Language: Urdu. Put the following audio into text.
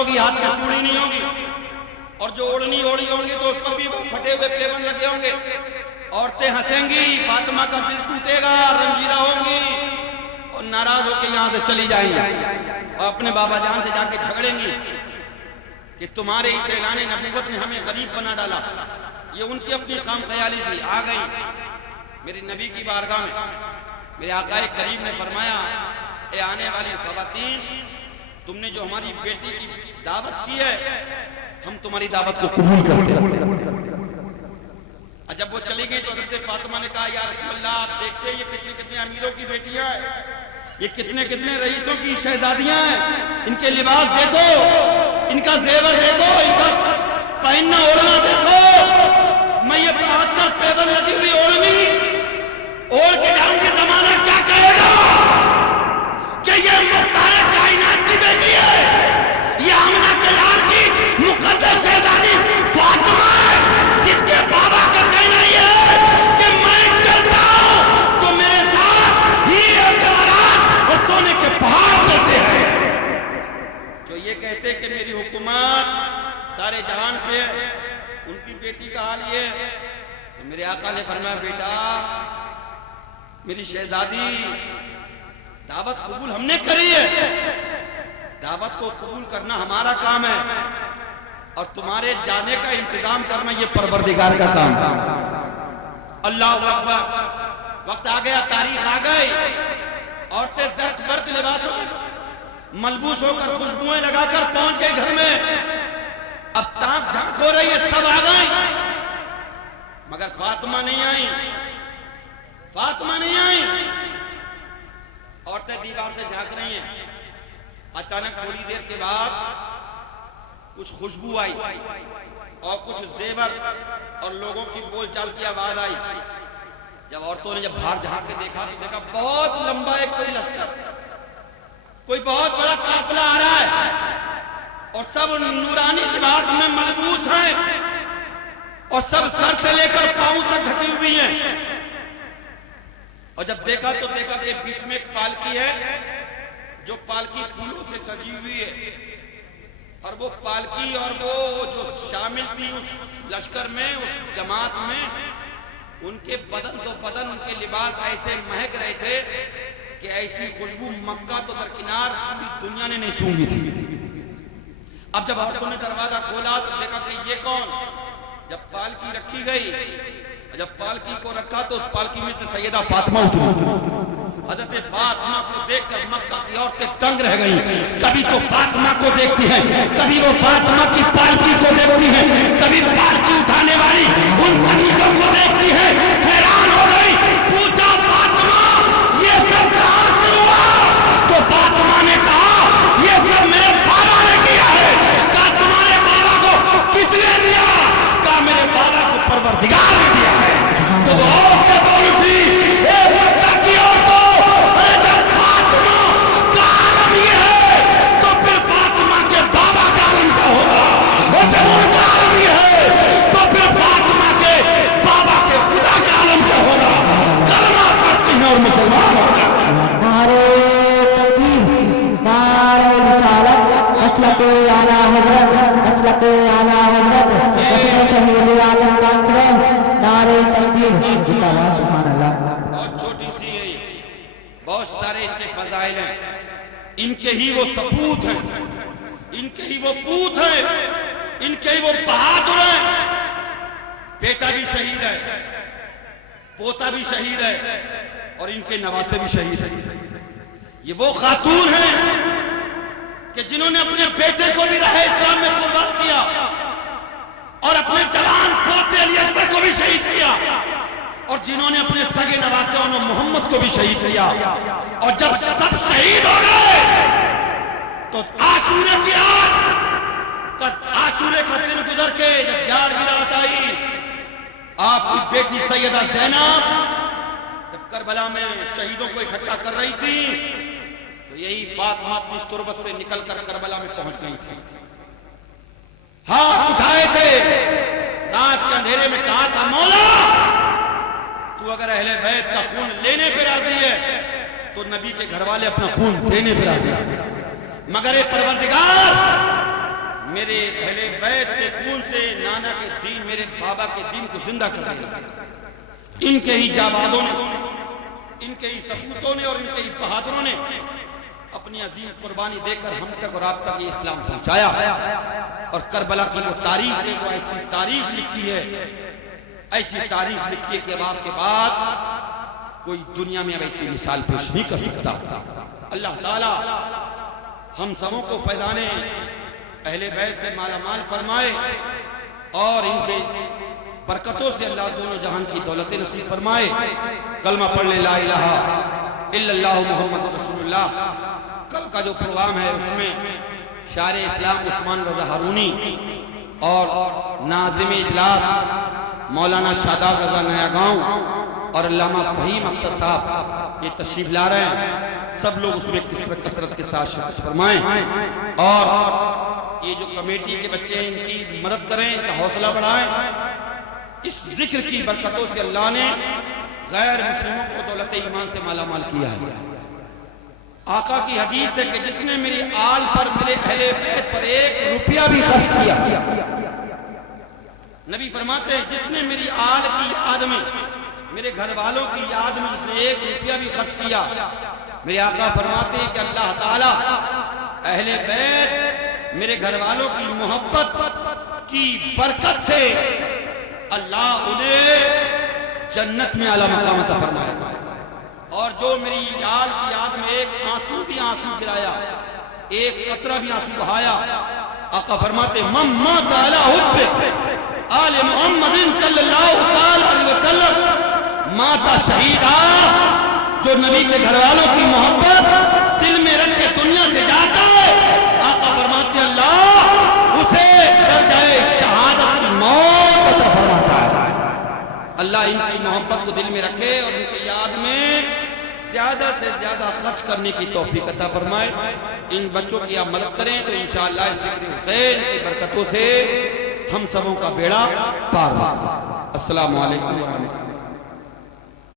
ہوگی، ہاتھ میں چوڑی نہیں ہوگی، اور جو اوڑھنی اوڑھی ہوں گی تو اس پر بھی وہ پھٹے ہوئے پیبند لگے ہوں گے. عورتیں ہنسیں گی، فاطمہ کا دل ٹوٹے گا، رنجیدہ ہوں گی اور ناراض ہو کے یہاں سے چلی جائیں گی اور اپنے بابا جان سے جا کے جھگڑیں گی کہ تمہارے اس اعلان نبوت نے ہمیں غریب بنا ڈالا. یہ ان کی اپنی خام خیالی تھی. آ گئی میرے نبی کی بارگاہ میں. میرے آقا کریم نے فرمایا اے آنے والی خواتین، تم نے جو ہماری بیٹی کی دعوت کی ہے ہم تمہاری دعوت کو قبول کرتے ہیں. اور جب وہ چلی گئی تو حضرت فاطمہ نے کہا یا رسول اللہ آپ دیکھتے ہیں یہ کتنے کتنے امیروں کی بیٹیاں ہیں، یہ کتنے کتنے رئیسوں کی شہزادیاں ہیں، ان کے لباس دیکھو، ان کا زیور دیکھو، ان کا پہننا اوڑھنا دیکھو. میں یہ ہاتھ پر پیبند لگی ہوئی اوڑھنی اوڑھ کے جاؤں گی، زمانہ کیا کہے گا کہ یہ مختار کائنات کی بیٹی ہے، یہ آمنہ کے لال کی مقدس شہزادی فاطمہ ہے، جس کے بابا کا کہنا یہ ہے کہ میں چلتا ہوں تو میرے ساتھ ہیرے جواہرات اور سونے کے پہاڑ چلتے ہیں. جو یہ کہتے کہ میری حکومت سارے جہان پہ ہے، ان کی بیٹی کا حال یہ ہے. تو میرے آقا نے فرمایا بیٹا میری شہزادی دعوت قبول ہم نے کری ہے، دعوت کو قبول کرنا ہمارا کام ہے اور تمہارے جانے کا انتظام کرنا یہ پروردگار کا کام ہے. اللہ اکبر. وقت آ گیا، تاریخ آ گئی. عورتیں زرق برق لباسوں میں ملبوس ہو کر خوشبوئیں لگا کر پہنچ گئے گھر میں. اب تاک جھانک ہو رہی ہے، سب آ گئیں مگر فاطمہ نہیں آئیں. فاطمہ نہیں آئیں. عورتیں دیوار سے جھانک رہی ہیں. اچانک تھوڑی دیر کے بعد کچھ خوشبو آئی اور کچھ زیور اور لوگوں کی بول چال کی آواز آئی. جب عورتوں نے باہر جھانک کے دیکھا تو دیکھا بہت لمبا ایک کوئی لشکر، کوئی بہت بڑا قافلہ آ رہا ہے اور سب نورانی لباس میں ملبوس ہیں اور سب سر سے لے کر پاؤں تک ڈھکی ہوئی ہیں. اور جب دیکھا تو دیکھا کہ بیچ میں ایک پالکی ہے جو پالکی پھولوں سے سجی ہوئی ہے، اور وہ پالکی اور وہ جو شامل تھی اس لشکر میں، اس جماعت میں، ان کے بدن تو بدن، ان کے لباس ایسے مہک رہے تھے کہ ایسی خوشبو مکہ تو درکنار پوری دنیا نے نہیں سونگی تھی. اب جب عورتوں نے دروازہ کھولا تو دیکھا کہ یہ کون. جب پالکی رکھی گئی، جب پالکی کو رکھا تو اس پالکی میں سے سیدہ فاطمہ اتری. حضرت فاطمہ کو دیکھ کر مکہ کی عورتیں تنگ رہ گئیں. کبھی تو فاطمہ کو دیکھتی ہیں، کبھی وہ فاطمہ کی پالکی کو دیکھتی ہیں، کبھی پالکی اٹھانے والی ان کنیزوں کو دیکھتی ہیں. حیران ہو گئی، پوچھا فاطمہ یہ سب کہاں سے ہوا؟ تو فاطمہ نے کہا یہ سب میرے بابا نے کیا ہے. کہا تمہارے بابا کو کس نے دیا؟ کہا میرے بابا کو پروردگار نے دیا ہے. تو وہ عورتیں بول اٹھی، اے مکہ کی عورتوں، ارے جب فاطمہ کا عالم یہ ہے تو پھر فاطمہ کے بابا کا عالم کیا ہوگا؟ اور جب ان کا عالم یہ ہے تو پھر فاطمہ کے بابا کے خدا کا عالم کیا ہوگا؟ کلمہ پڑھتی ہیں اور مسلمان ہو گئے. نعرہ تکبیر، نعرہ رسالت، مسلک اعلیٰ حضرت، مسلک اعلیٰ حضرت، مسلک شہید عالم کانفرنس، نعرہ تکبیر. سبحان اللہ. بہت چھوٹی سی ہے یہ، بہت سارے ان کے فضائل ہیں، ان کے ہی وہ سپوت ہیں، ان کے ہی وہ پوت ہیں، ان کے ہی وہ بہادر ہیں. بیٹا بھی شہید ہے، پوتا بھی شہید ہے اور ان کے نواسے بھی شہید ہیں. یہ وہ خاتون ہیں کہ جنہوں نے اپنے بیٹے کو بھی راہ اسلام میں قربان کیا اور اپنے جوان پوتے علی اکبر کو بھی شہید کیا، اور جنہوں نے اپنے سگے نواسے انہوں محمد کو بھی شہید کیا. اور جب سب شہید ہو گئے تو عاشورے کی رات، عاشورے کا دن گزر کے جب 11ویں رات آئی، آپ کی بیٹی سیدہ زینب جب کربلا میں شہیدوں کو اکٹھا کر رہی تھی تو یہی فاطمہ اپنی تربت سے نکل کر کربلا میں پہنچ گئی تھی. ہاتھ اٹھائے تھے، رات کے اندھیرے میں کہا تھا مولا تو اگر اہل بیت کا خون لینے پہ راضی ہے تو نبی کے گھر والے اپنا خون دینے پہ راضی ہیں، مگر اے پروردگار میرے اہل بیت کے خون سے نانا کے دین، میرے بابا کے دین کو زندہ کر دینا۔ ان کے ہی جابادوں نے، ان کے ہی سپوتوں نے اور ان کے ہی بہادروں نے اپنی عظیم قربانی دے کر ہم تک اور آپ تک یہ اسلام پہنچایا، اور کربلا کی وہ تاریخ نے وہ ایسی تاریخ لکھی ہے، ایسی تاریخ لکھی ہے کہ اب آپ کے بعد کوئی دنیا میں اب ایسی مثال پیش نہیں کر سکتا۔ اللہ تعالیٰ ہم سبوں کو فیضان اہل بیت سے مالا مال فرمائے، اور ان کے برکتوں سے اللہ دونوں جہان کی دولت نصیب فرمائے۔ کلمہ پڑھنے لا الہ الا اللہ محمد رسول اللہ۔ کل کا جو پروگرام ہے اس میں شاعر اسلام عثمان رضا ہارونی اور ناظم اجلاس مولانا شاداب رضا نیا گاؤں اور علامہ فہیم اختر صاحب یہ تشریف لا رہے ہیں۔ سب لوگ اس میں کثرت کے ساتھ شرکت فرمائیں، اور یہ جو کمیٹی کے بچے ہیں ان کی مدد کریں، ان کا حوصلہ بڑھائیں۔ اس ذکر کی برکتوں سے اللہ نے غیر مسلموں کو دولت ایمان سے مالا مال کیا ہے۔ آقا کی حدیث ہے کہ جس نے میری آل پر، میرے اہل بیت پر 1 روپیہ بھی خرچ کیا، نبی فرماتے ہیں جس نے میری آل کی یاد میں، میرے گھر والوں کی یاد میں جس نے 1 روپیہ بھی خرچ کیا، میرے آقا فرماتے ہیں کہ اللہ تعالیٰ اہل بیت میرے گھر والوں کی محبت کی برکت سے اللہ انہیں جنت میں اعلیٰ مقام عطا فرمائے گا۔ اور جو میری آل کی یاد میں 1 آنسو بھی آنسو گرایا، 1 قطرہ بھی آنسو بہایا، آقا فرماتے من مات علی حب آل محمد صلی اللہ علیہ وسلم ماتا شہیدہ۔ جو نبی کے گھر والوں کی محبت دل میں رکھ کے دنیا سے جاتا ہے، آقا فرماتے اللہ اسے درجہ شہادت کی موت عطا فرماتا ہے۔ اللہ ان کی محبت کو دل میں رکھے اور ان کی یاد میں زیادہ سے زیادہ خرچ کرنے کی توفیق عطا فرمائے۔ ان بچوں کی آپ مدد کریں تو انشاءاللہ اس ذکر حسین کی برکتوں سے ہم سبوں کا بیڑا پار ہوگا۔ السلام علیکم ورحمۃ اللہ۔